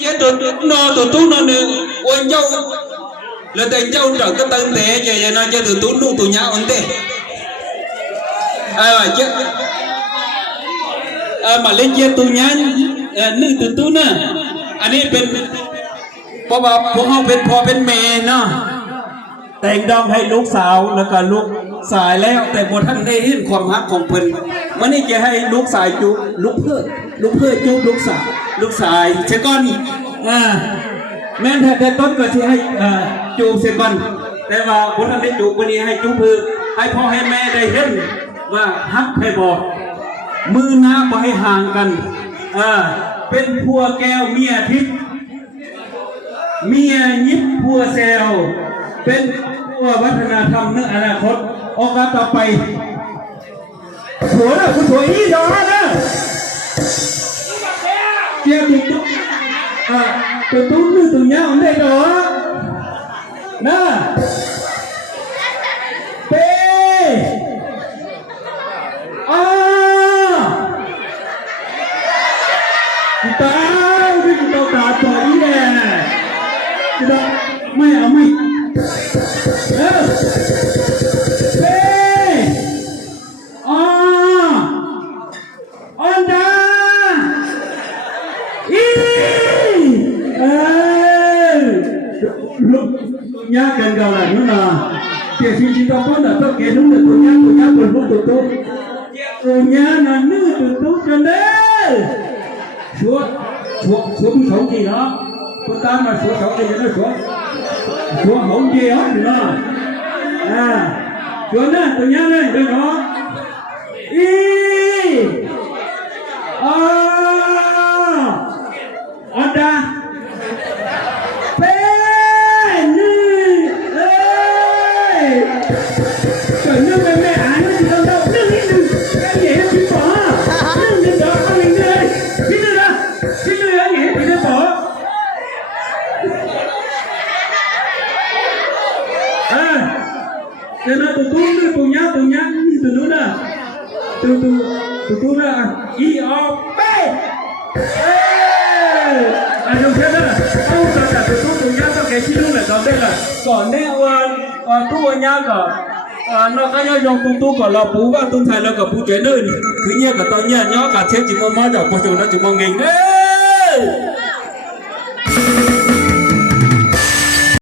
chế được nó tụi tú nó nữa ôi nhau là tình nhau trở cái tân thế vậy nó cho tụi tú nu tụi nhau ổn thế ai mà chứ mà lên chia tụi nhau nữ tụi tú nè anh ấy bênพอเขาเป็นพ่อเป็นแม่เนาะแต่งดองให้ลูกสาวแล้วก็ลูกสายแล้วแต่บทท่านได้เห็นความรักของเพิ่นวันนี้จะให้ลูกสายจูบลูกเพื่อจูบลูกสายเชก่อนแม่แต่ต้นก็ที่ให้จูบเสร็จก่อนแต่ว่าบทท่านได้จูบวันนี้ให้จูบเพื่อให้พ่อให้แม่ได้เห็นว่าฮักให้บอกมือน้าบ่ให้ห่างกันเป็นพัวแก้วเมียทิพย์เมียยิบพัวเซลเป็นพัววัฒนธรรมในอนาคตโอกาสต่อไปสวยนะคุณสวยอีดอนะเจียมตุ๊กตัวตุ้นหรือตัวเนี้ยมันได้ดอนะเป้ตาที่เราตาตัวอีแน่จะไม่เอาไม่เฮ้อันดาลูกยากกันกันเลยนู่นน่ะเจ้าชิตาปนน่ะต้องเกลุ่มตัวนี้ตัวลูกตัวนี้น่ะนื้อตัวกันเด้ชัวผู้ชมจีเนาะคนตามมาชัวชมจีนะชัวหงจีฮะนี่เนาะชัวนั่นตัวนี้เลยเนาะอันดาเป็นนี่ก็นึกแม่อ่านไม่ถูกแล้วนึกนิดนึงแค่เห็นพี่ป๋อนึกนิดเดียวเอาเองเลยพี่นึกนะพี่นึกเห็นพี่นึกป๋อแต่น่ะตัวนู้นตัวนี้นี่ตัวนู้นน่ะตัวน่ะอีออเป้อันนี้แค่นั้นเอาแต่ตัวนี้ต้องแค่ชิ้นนู้นแหละจำได้ละก่อนเนี่ยตัวนี้ก็nó cái nhau dùng tu còn là bú và tu thành là cả bú chế nơi thứ nhất là tao nhớ nhớ cả thêm chỉ mong mong giờ bố chủ nó chỉ mong nghề